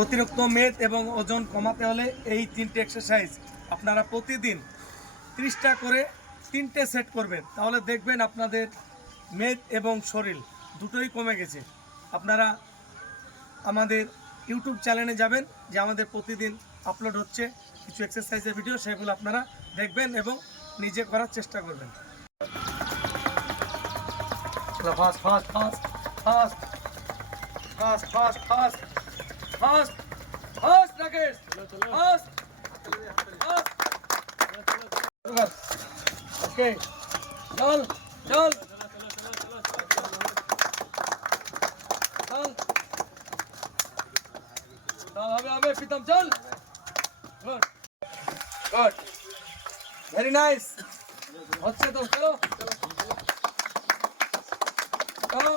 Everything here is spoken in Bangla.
অতিরিক্ত মেদ এবং ওজন কমাতে হলে এই 3টে এক্সারসাইজ আপনারা প্রতিদিন 30টা করে 3টে সেট করবেন, তাহলে দেখবেন আপনাদের মেদ এবং শরীর দুটোই কমে গেছে। আপনারা আমাদের ইউটিউব চ্যানেলে যাবেন, যে আমাদের প্রতিদিন আপলোড হচ্ছে কিছু এক্সারসাইজের ভিডিও, সেগুলো আপনারা দেখবেন এবং নিজে করার চেষ্টা করবেন। Fast fast fast fast fast fast fast fast fast Rakesh fast fast. Okay চল চল চল হবে হবে প্রীতম চল। গুড গুড ভেরি নাইস হচ্ছে তো, চলো চলো।